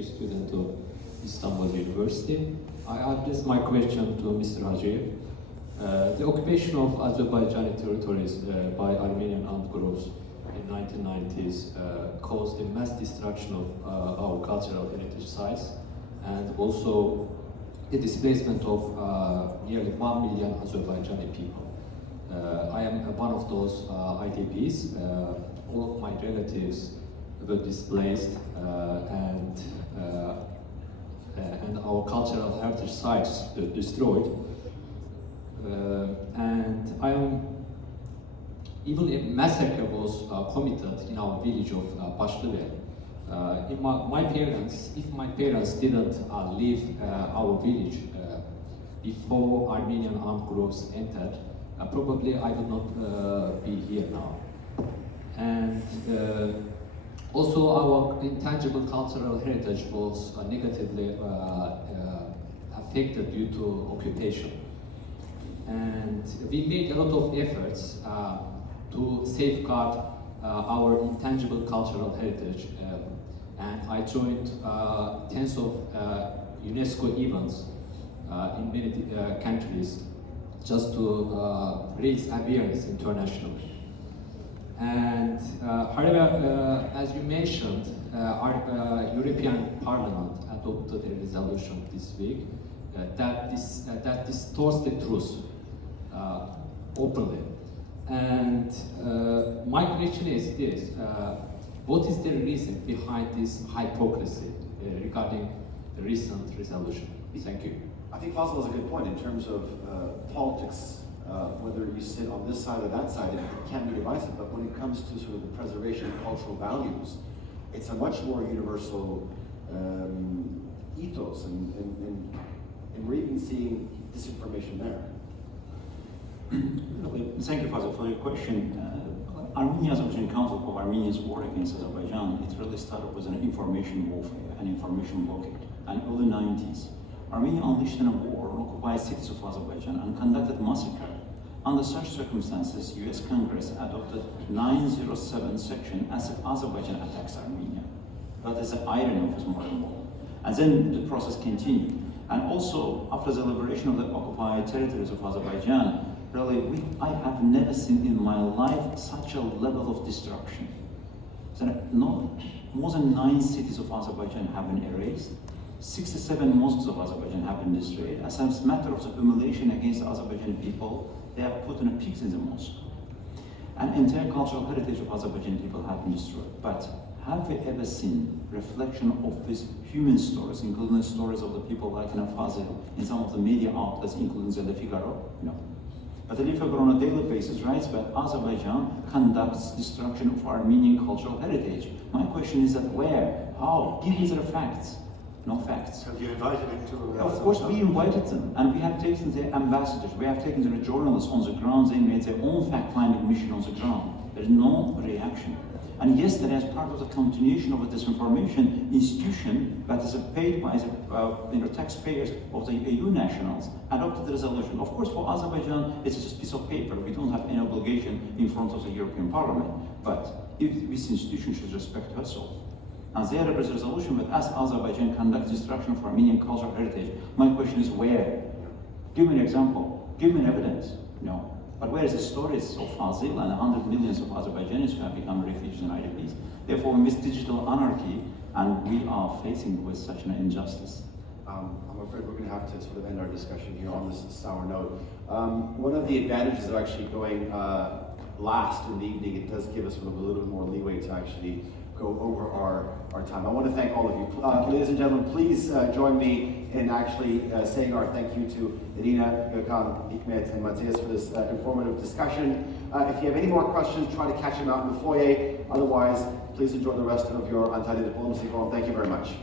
PhD student of Istanbul University. I address my question to Mr. Hajiyev. The occupation of Azerbaijani territories by Armenian armed groups in 1990s caused a mass destruction of our cultural heritage sites, and also the displacement of nearly 1 million Azerbaijani people. I am one of those IDPs. All of my relatives were displaced, and our cultural heritage sites were destroyed. And even a massacre was committed in our village of Başlıvel. If my parents didn't leave our village before Armenian armed groups entered, probably I would not be here now. And also our intangible cultural heritage was negatively affected due to occupation. And we made a lot of efforts to safeguard our intangible cultural heritage. And I joined tens of UNESCO events in many countries just to raise awareness internationally. And however, as you mentioned, our European Parliament adopted a resolution this week that distorts the truth openly. And my question is this: what is the reason behind this hypocrisy regarding the recent resolution? Thank you. I think Fazıl has a good point in terms of politics. Whether you sit on this side or that side, it can be divisive, but when it comes to sort of the preservation of cultural values, it's a much more universal ethos, and we're even seeing disinformation there. Thank you, Fazıl, for your question. Armenia-Azerbaijan Council of Armenians War Against Azerbaijan, it really started with an information warfare, an information blockade. In the early 90s, Armenia unleashed a war on occupied cities of Azerbaijan and conducted massacre. Under such circumstances, US Congress adopted 907 section as if Azerbaijan attacks Armenia. That is the irony of this modern war. And then the process continued. And also, after the liberation of the occupied territories of Azerbaijan, really, I have never seen in my life such a level of destruction. So more than 9 cities of Azerbaijan have been erased. 67 mosques of Azerbaijan have been destroyed. As a matter of the humiliation against the Azerbaijani people, they have put in a pigs in the mosque. And entire cultural heritage of Azerbaijani people have been destroyed. But have we ever seen reflection of these human stories, including the stories of the people like Fazıl in some of the media outlets, including the Le Figaro? No. But the Le Figaro on a daily basis writes that Azerbaijan conducts destruction of Armenian cultural heritage. My question is that where? How? Give me the facts. No facts. Have you invited him to? Of course, we invited them, and we have taken the ambassadors, we have taken the journalists on the ground. They made their own fact-finding mission on the ground. There is no reaction. And yesterday, as part of the continuation of a disinformation institution that is paid by the taxpayers of the EU nationals, adopted the resolution. Of course, for Azerbaijan, it's just a piece of paper. We don't have any obligation in front of the European Parliament. But this institution should respect herself. And there is a resolution that as Azerbaijan conducts destruction of Armenian cultural heritage, my question is where? Give me an example. Give me an evidence. No. But where is the stories of Fazıl and 100 millions of Azerbaijanis who have become refugees and IDPs? Therefore, we miss digital anarchy, and we are facing with such an injustice. I'm afraid we're going to have to sort of end our discussion here on this sour note. One of the advantages of actually going last in the evening, it does give us sort of a little bit more leeway to actually go over our time. I want to thank all of you. Ladies and gentlemen, please join me in actually saying our thank you to Irina, Gökhan, Hikmet, and Matthias for this informative discussion. If you have any more questions, try to catch them out in the foyer. Otherwise, please enjoy the rest of your Antalya Diplomacy Forum. Thank you very much.